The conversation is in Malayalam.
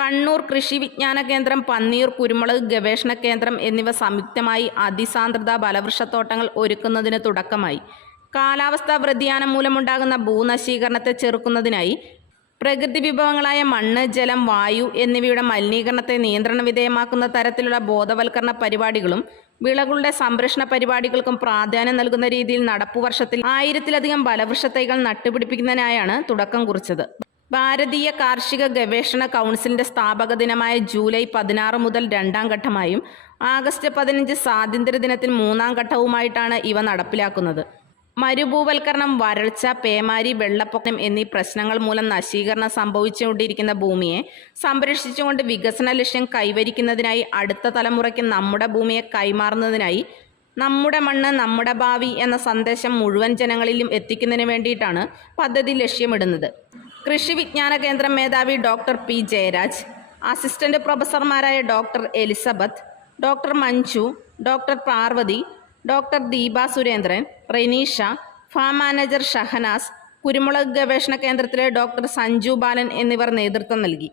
കണ്ണൂർ കൃഷി വിജ്ഞാന കേന്ദ്രം പന്നിയൂർ കുരുമുളക് ഗവേഷണ കേന്ദ്രം എന്നിവ സംയുക്തമായി അതിസാന്ദ്രത ബലവൃക്ഷത്തോട്ടങ്ങൾ ഒരുക്കുന്നതിന് തുടക്കമായി കാലാവസ്ഥാ വ്യതിയാനം മൂലമുണ്ടാകുന്ന ഭൂനശീകരണത്തെ ചെറുക്കുന്നതിനായി പ്രകൃതി വിഭവങ്ങളായ മണ്ണ് ജലം വായു എന്നിവയുടെ മലിനീകരണത്തെ നിയന്ത്രണ വിധേയമാക്കുന്ന തരത്തിലുള്ള ബോധവൽക്കരണ പരിപാടികളും വിളകളുടെ സംരക്ഷണ പരിപാടികൾക്കും പ്രാധാന്യം നൽകുന്ന രീതിയിൽ നടപ്പുവർഷത്തിൽ ആയിരത്തിലധികം ബലവൃക്ഷ തൈകൾ നട്ടുപിടിപ്പിക്കുന്നതിനായാണ് തുടക്കം കുറിച്ചത് ഭാരതീയ കാർഷിക ഗവേഷണ കൗൺസിലിന്റെ സ്ഥാപക ദിനമായ ജൂലൈ പതിനാറ് മുതൽ രണ്ടാം ഘട്ടമായും ആഗസ്റ്റ് പതിനഞ്ച് സ്വാതന്ത്ര്യ ദിനത്തിൽ മൂന്നാം ഘട്ടവുമായിട്ടാണ് ഇവ നടപ്പിലാക്കുന്നത് മരുഭൂവൽക്കരണം വരൾച്ച പേമാരി വെള്ളപ്പൊക്കം എന്നീ പ്രശ്നങ്ങൾ മൂലം നശീകരണം സംഭവിച്ചുകൊണ്ടിരിക്കുന്ന ഭൂമിയെ സംരക്ഷിച്ചുകൊണ്ട് വികസന ലക്ഷ്യം കൈവരിക്കുന്നതിനായി അടുത്ത തലമുറയ്ക്ക് നമ്മുടെ ഭൂമിയെ കൈമാറുന്നതിനായി നമ്മുടെ മണ്ണ് നമ്മുടെ ഭാവി എന്ന സന്ദേശം മുഴുവൻ ജനങ്ങളിലും എത്തിക്കുന്നതിന് വേണ്ടിയിട്ടാണ് പദ്ധതി ലക്ഷ്യമിടുന്നത് കൃഷി വിജ്ഞാന കേന്ദ്രം മേധാവി doctor P Jayaraj assistant പ്രൊഫസർമാരായ doctor Elizabeth doctor Manju doctor Parvathi doctor Deepa Surendran Reneesha farm manager Shahanas കുരുമുളക് ഗവേഷണ കേന്ദ്രത്തിലെ ഡോക്ടർ സഞ്ജു ബാലൻ എന്നിവർ നേതൃത്വം നൽകി